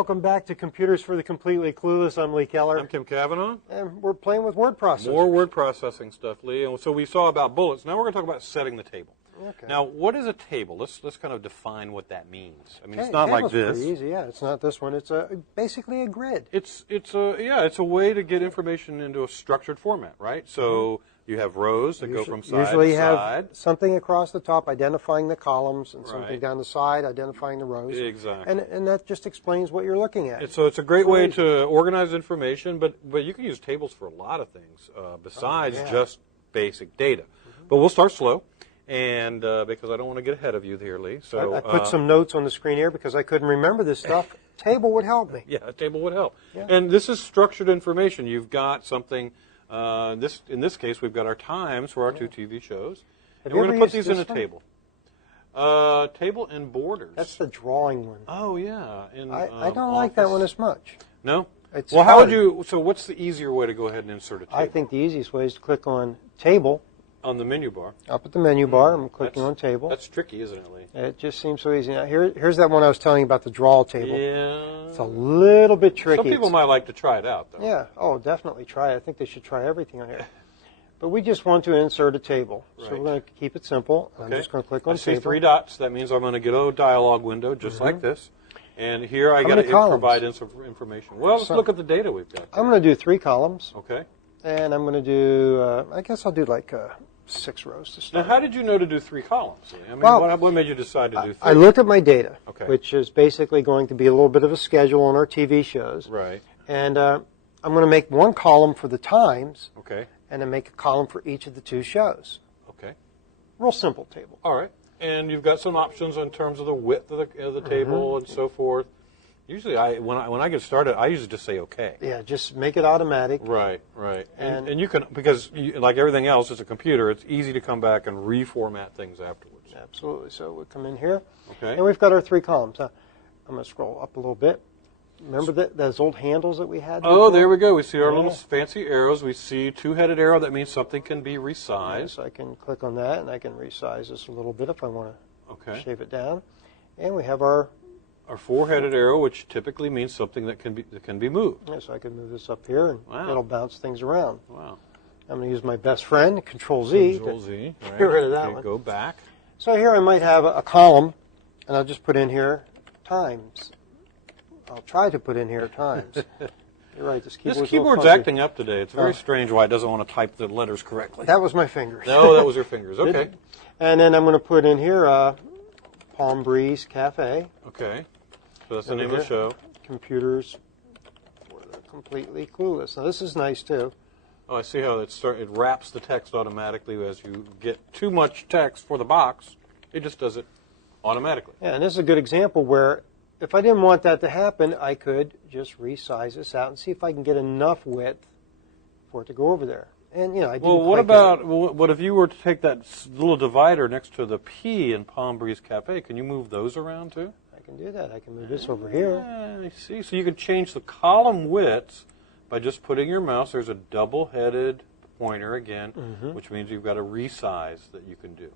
welcome back to Computers for the Completely Clueless. I'm Lee Keller. I'm Kim Cavanaugh. And we're playing with word processors. More word processing stuff, Lee. And so we saw about bullets. Now we're going to talk about setting the table. Okay. Now, what is a table? Let's kind of define what that means. I mean, Okay, it's not like this. Pretty easy. Yeah, it's not this one. It's basically a grid. It's a way to get information into a structured format, right? So you have rows that go from side to side. Usually you have something across the top identifying the columns and something down the side identifying the rows. Exactly. And that just explains what you're looking at. So it's a great way to organize information, but you can use tables for a lot of things besides just basic data. But we'll start slow. And because I don't want to get ahead of you here, Lee. So I put some notes on the screen here because I couldn't remember this stuff. Table would help me. Yeah, a table would help. Yeah. And this is structured information. You've got something. In this case, we've got our times for our two TV shows. And we're going to put these in a table. Table and borders. That's the drawing one. Oh, yeah. I don't like that one as much. No? It's well, hard. how would you? So what's the easier way to go ahead and insert a table? I think the easiest way is to click on Table. On the menu bar. Up at the menu bar, I'm clicking on Table. That's tricky, isn't it, Lee? It just seems so easy. Now, here's that one I was telling you about, the draw table. Yeah. It's a little bit tricky. Some people might like to try it out, though. Yeah. Oh, definitely try it. I think they should try everything on here. But we just want to insert a table. So we're going to keep it simple. Okay. I'm just going to click on Table. I see 3 dots. That means I'm going to get a dialog window just like this. And here I got to provide information. Well, let's look at the data we've got. I'm going to do 3 columns. Okay. And I'm going to do, I guess I'll do like 6 rows to start. Now, how did you know to do 3 columns? I mean, what made you decide to do 3? I looked at my data, which is basically going to be a little bit of a schedule on our TV shows. Right. And I'm going to make 1 column for the times. Okay. And then make a column for each of the 2 shows. Okay. Real simple table. All right. And you've got some options in terms of the width of the table and so forth. Usually, when I get started, I usually just say OK. Yeah, just make it automatic. Right, right. And you can, because like everything else, it's a computer, it's easy to come back and reformat things afterwards. Absolutely. So we'll come in here. Okay. And we've got our 3 columns. I'm going to scroll up a little bit. Remember those old handles that we had before? Oh, there we go. We see our little fancy arrows. We see 2-headed arrow. That means something can be resized. Yes, I can click on that, and I can resize this a little bit if I want to shave it down. And we have our 4-headed arrow, which typically means something that can be moved. Yeah, so I can move this up here, and it'll bounce things around. Wow. I'm going to use my best friend, Control-Z. Control-Z. Right. Get rid of that one. Go back. So here I might have a column, and I'll just put in here times. I'll try to put in here times. You're right, this keyboard's acting up today. It's very strange why it doesn't want to type the letters correctly. That was my fingers. No, that was your fingers. Okay. And then I'm going to put in here Palm Breeze Cafe. Okay. So that's the name of the show. Computers for the Completely Clueless. Now this is nice too. Oh, I see how it wraps the text automatically as you get too much text for the box. It just does it automatically. Yeah, and this is a good example where if I didn't want that to happen, I could just resize this out and see if I can get enough width for it to go over there. And I didn't. Well, what if you were to take that little divider next to the P in Palm Breeze Cafe? Can you move those around too? I can do that. I can move this over here. I see. So you can change the column widths by just putting your mouse. There's a double-headed pointer again, which means you've got a resize that you can do.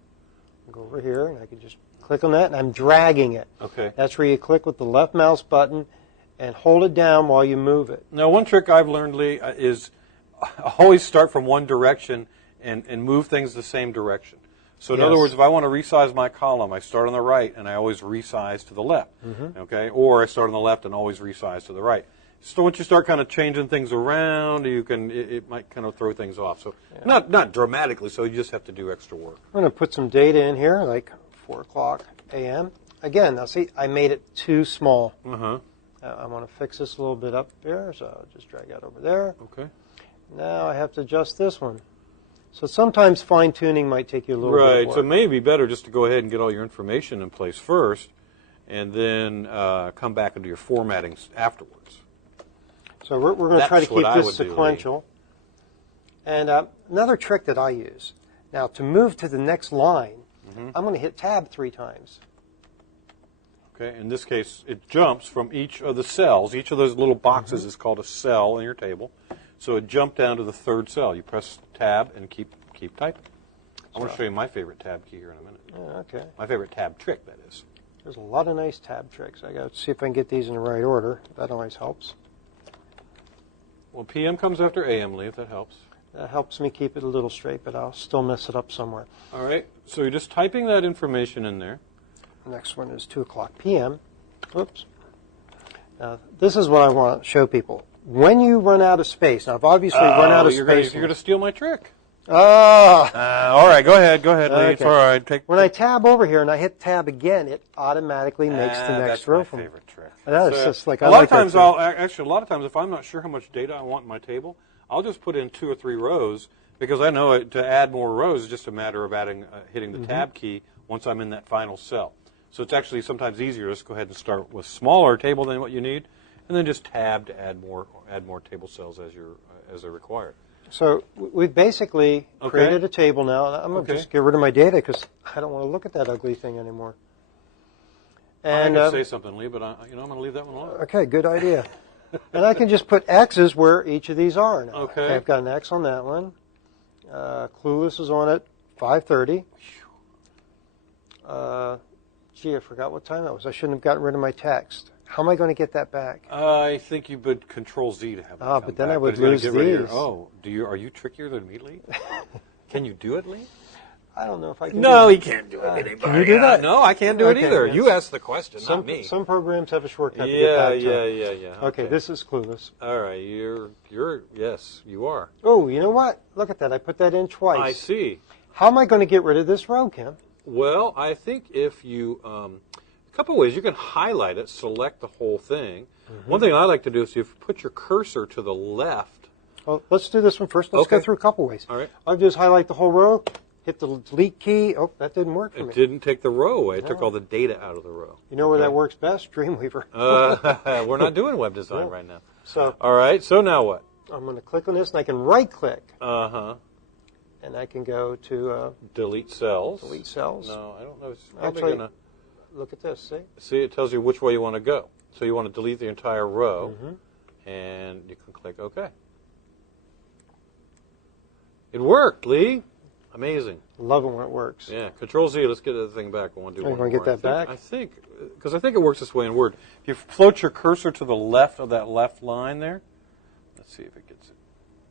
Go over here, and I can just click on that, and I'm dragging it. Okay. That's where you click with the left mouse button and hold it down while you move it. Now, one trick I've learned, Lee, is always start from one direction and move things the same direction. So in other words, if I want to resize my column, I start on the right, and I always resize to the left. Okay? Or I start on the left and always resize to the right. So once you start kind of changing things around, it might kind of throw things off. So not dramatically, so you just have to do extra work. I'm going to put some data in here, like 4 o'clock a.m. Again, now see, I made it too small. I want to fix this a little bit up here, so I'll just drag that over there. Okay. Now I have to adjust this one. So sometimes fine-tuning might take you a little bit of work. Right, so it may be better just to go ahead and get all your information in place first, and then come back and do your formatting afterwards. So we're going to try to keep this sequential. And another trick that I use, now to move to the next line, I'm going to hit Tab 3 times. Okay, in this case, it jumps from each of the cells. Each of those little boxes is called a cell in your table. So it jumped down to the 3rd cell. You press Tab and keep typing. I want to show you my favorite Tab key here in a minute. Okay. My favorite Tab trick, that is. There's a lot of nice tab tricks. I got to see if I can get these in the right order. That always helps. Well, PM comes after AM, Lee, if that helps. That helps me keep it a little straight, but I'll still mess it up somewhere. All right, so you're just typing that information in there. The next one is 2 o'clock p.m. Oops. Now, this is what I want to show people. When you run out of space, now I've obviously run out of space. You're going to steal my trick. Ah! All right, go ahead, Lee. Okay. It's all right. When I tab over here and I hit tab again, it automatically makes the next row for me. That's my favorite trick. That's just like a lot of times, if I'm not sure how much data I want in my table, I'll just put in 2 or 3 rows because I know to add more rows is just a matter of hitting the tab key once I'm in that final cell. So it's actually sometimes easier to just go ahead and start with smaller table than what you need, and then just tab to add more table cells as they're required. So we've basically created a table now. I'm going to just get rid of my data because I don't want to look at that ugly thing anymore. And I could say something, Lee, but I'm going to leave that one alone. Okay, good idea. And I can just put X's where each of these are now. Okay. I've got an X on that one. Clueless is on at 5:30. Gee, I forgot what time that was. I shouldn't have gotten rid of my text. How am I going to get that back? I think you would Control-Z to have that but then I would lose these. Are you trickier than me, Lee? Can you do it, Lee? I don't know if I can. No, he can't do it. Can you do that? No, I can't do it either. Yes. You asked the question, not me. Some programs have a shortcut to get back to it. Yeah. Okay, this is Clueless. All right, yes, you are. Oh, you know what? Look at that. I put that in twice. I see. How am I going to get rid of this row, Kim? Well, I think if you, a couple ways. You can highlight it, select the whole thing. One thing I like to do is if you put your cursor to the left. Well, let's do this one first. Let's go through a couple ways. All right. I'll just highlight the whole row, hit the delete key. Oh, that didn't work for me. It didn't take the row away. It took all the data out of the row. You know where that works best? Dreamweaver. We're not doing web design right now. So, all right, so now what? I'm going to click on this, and I can right-click. Uh-huh. And I can go to delete cells. Delete cells. No, I don't know. It's probably Actually, gonna look at this. see. It tells you which way you want to go. So you want to delete the entire row, and you can click OK. It worked, Lee. Amazing. Love it when it works. Yeah. Control-Z. Let's get the thing back. I want to do one more. You want to get that back? I think because I think it works this way in Word. If you float your cursor to the left of that left line there, let's see if it gets it.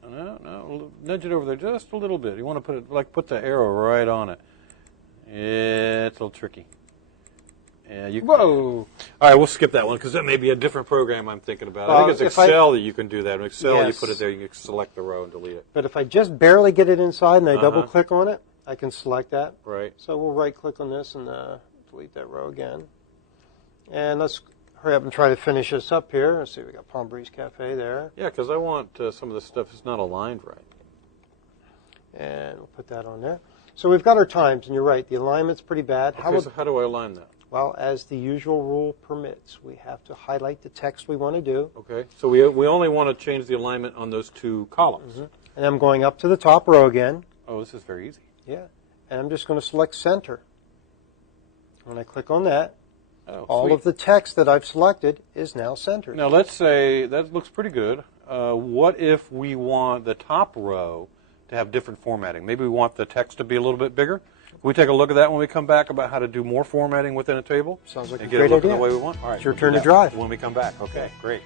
No, nudge it over there just a little bit. You want to put the arrow right on it. It's a little tricky. Yeah, Whoa! All right, we'll skip that one because that may be a different program I'm thinking about. I think it's Excel that you can do that. In Excel, you put it there, you can select the row and delete it. But if I just barely get it inside and I double-click on it, I can select that. Right. So we'll right-click on this and delete that row again. And let's hurry up and try to finish this up here. Let's see, we got Palm Breeze Cafe there. Yeah, because I want some of this stuff is not aligned right. And we'll put that on there. So we've got our times, and you're right, the alignment's pretty bad. Okay, so how do I align that? Well, as the usual rule permits, we have to highlight the text we want to do. Okay, so we only want to change the alignment on those 2 columns. And I'm going up to the top row again. Oh, this is very easy. Yeah, and I'm just going to select center. When I click on that, all of the text that I've selected is now centered. Now let's say that looks pretty good. What if we want the top row to have different formatting? Maybe we want the text to be a little bit bigger. Can we take a look at that when we come back about how to do more formatting within a table? Sounds like and a get great it looking idea. the way we want? All right, It's your turn to drive. when we come back. Okay, great.